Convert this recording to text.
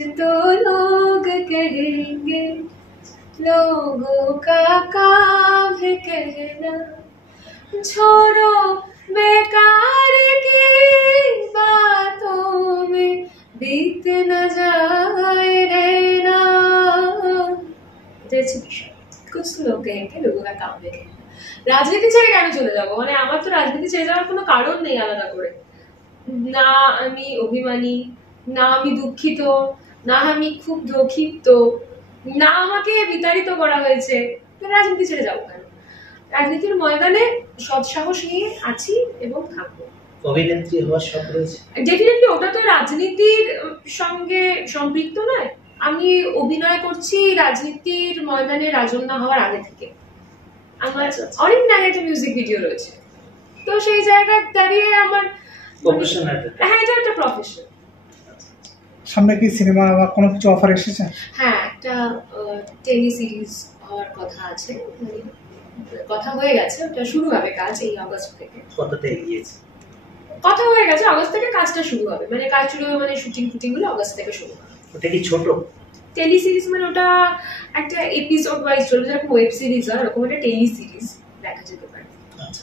तो लोग कहेंगे, लोगों का काम है कहना, छोड़ो बेकार की बातों में बीत न जाए रहना। कुछ लोग कहेंगे, लोगों का काम है कहना। রাজনীতি ছেড়ে কেন চলে যাবো? মানে আমার তো রাজনীতি ছেড়ে যাওয়ার কোনো কারণ নেই আলাদা করে। না আমি অভিমানী, না আমি দুঃখিত, না আমি খুব দুঃখিত, না আমাকে বিতাড়িত করা হয়েছে, রাজনীতি ছেড়ে যাবো কেন? রাজনীতির ময়দানে সৎ সাহস নিয়ে আছি এবং থাকবো। অভিনেত্রী হওয়ার শখ রয়েছে? ডেফিনেটলি ওটা তো রাজনীতির সঙ্গে সম্পৃক্ত নয়। আমি অভিনয় করছি রাজনীতির ময়দানে রাজন্যা হওয়ার আগে থেকে। আমার অনেক আগে একটা মিউজিক ভিডিও রয়েছে, তো সেই জায়গায় দাঁড়িয়ে আমার প্রফেশনাল, হ্যাঁ এটা একটা প্রফেশন। সামনে কি সিনেমা বা কোনো কিছু অফার এসেছে? হ্যাঁ একটা টেলি সিরিজ হওয়ার কথা আছে, মানে কথা হয়ে গেছে, ওটা শুরু হবে কাজ এই আগস্ট থেকে। কতটা এগিয়েছে? কথা হয়ে গেছে, আগস্ট থেকে কাজটা শুরু হবে, মানে কাজ শুরু হবে মানে শুটিং গুলো আগস্ট থেকে শুরু হবে। ওটা কি ছোট টেলি সিরিজ? মানে ওটা একটা এপিসোড ওয়াইজ চলবে, যেরকম ওয়েব সিরিজ হয় ওরকম একটা টেলি সিরিজ দেখা যেতে পারে। আচ্ছা।